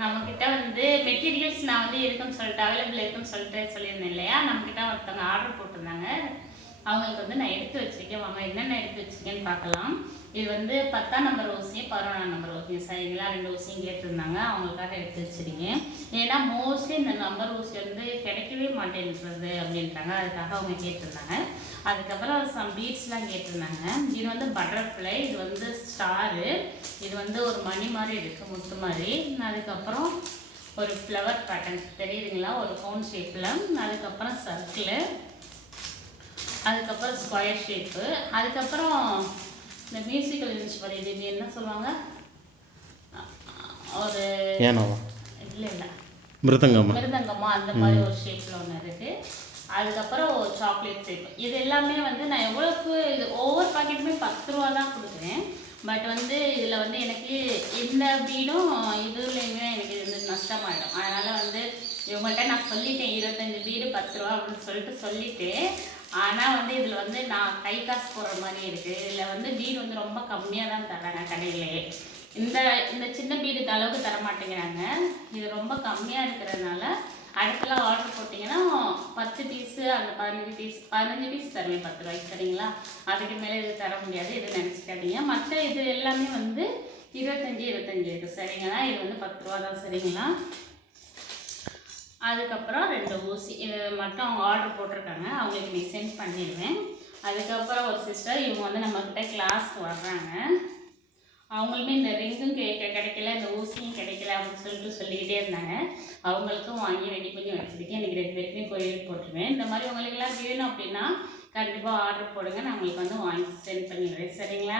நம்மக்கிட்ட வந்து மெட்டீரியல்ஸ் நான் வந்து இருக்குன்னு சொல்லிட்டு அவைலபிள் இருக்குன்னு சொல்லியிருந்தேன் இல்லையா? நம்மக்கிட்ட ஒருத்தவங்க ஆர்டர் போட்டிருந்தாங்க. அவங்களுக்கு வந்து நான் எடுத்து வச்சிருக்கேன். வாங்க என்னென்ன எடுத்து வச்சிருக்கேன்னு பார்க்கலாம். இது வந்து 10ஆம் நம்பர் ஊசியும் 11ஆம் நம்பர் ஊசியும் சரிங்களா? 2 ஊசியும் கேட்டிருந்தாங்க. அவங்களுக்காக எடுத்து வச்சிருக்கேன். ஏன்னா மோஸ்ட்லி இந்த நம்பர் ஊசி வந்து கிடைக்கவே மாட்டேன்றது அப்படின்ட்டாங்க. அதுக்காக அவங்க கேட்டிருந்தாங்க. அதுக்கப்புறம் சம் பீட்ஸ்லாம் கேட்டிருந்தாங்க. இது வந்து பட்டர்ஃப்ளை, இது வந்து ஸ்டாரு, இது வந்து ஒரு மணி மாதிரி இருக்குது, முத்து மாதிரி. அதுக்கப்புறம் ஒரு ஃப்ளவர் பேட்டர்ன் தெரியுதுங்களா, ஒரு கவுன் ஷேப்பில். அதுக்கப்புறம் சர்க்கிள், அதுக்கப்புறம் ஸ்கொயர் ஷேப்பு, அதுக்கப்புறம் இந்த மியூசிக்கல் இன்ஸ்ட்ருமெண்ட், இது என்ன சொல்லுவாங்க, ஒரு இல்லை மிருதங்கமா அந்த மாதிரி ஒரு ஷேப்பில் ஒன்று இருக்குது. அதுக்கப்புறம் சாக்லேட் ஷேப். இது எல்லாமே வந்து நான் எவ்வளோக்கு, இது ஒவ்வொரு பாக்கெட்டுமே 10 ரூபா தான் கொடுக்குறேன். பட் வந்து இதில் வந்து எனக்கு இந்த பீடும் இதுலேயுமே எனக்கு இது வந்து நஷ்டமாயிடும். அதனால் வந்து இவங்கள்ட்ட நான் சொல்லிட்டேன் 25 பீடு 10 ரூபா அப்படின்னு சொல்லிட்டேன். ஆனால் வந்து இதில் வந்து நான் கை காசு போடுற மாதிரி இருக்குது. இதில் வந்து பீடு வந்து ரொம்ப கம்மியாக தான் தர்றாங்க கடையிலேயே. இந்த இந்த சின்ன பீடுக்கு அளவுக்கு தர மாட்டேங்கிறாங்க. இது ரொம்ப கம்மியாக இருக்கிறதுனால அடுத்தலாம் ஆர்டர் போட்டிங்கன்னா 10 பீஸு அந்த 15 பீஸ் தருவேன் 10 ரூபாய்க்கு சரிங்களா? அதுக்கு மேலே இது தர முடியாது, இது நினச்சிக்காதீங்க. மற்ற இது எல்லாமே வந்து 25 இருக்குது சரிங்களா? இது வந்து 10 ரூபா தான் சரிங்களா? அதுக்கப்புறம் 2 ஊசி, இது மட்டும் அவங்க ஆர்டர் போட்டிருக்காங்க, அவங்களுக்கு நீ சென்ட் பண்ணிடுவேன். அதுக்கப்புறம் ஒரு சிஸ்டர், இவங்க வந்து நம்மக்கிட்ட கிளாஸ்க்கு வர்றாங்க. அவங்களுமே இந்த ரிங்கும் கிடைக்கல, இந்த ஊசியும் கிடைக்கல அப்படின்னு சொல்லிக்கிட்டே இருந்தாங்க. அவங்களுக்கும் வாங்கி ரெடி பண்ணி வச்சுருக்கேன். எனக்கு 2 பேருக்குமே கொரியர் போட்டுருவேன். இந்த மாதிரி உங்களுக்கெல்லாம் வேணும் அப்படின்னா கண்டிப்பாக ஆர்டர் போடுங்க, நான் உங்களுக்கு வந்து வாங்கி சென்ட் பண்ணிடுறேன் சரிங்களா?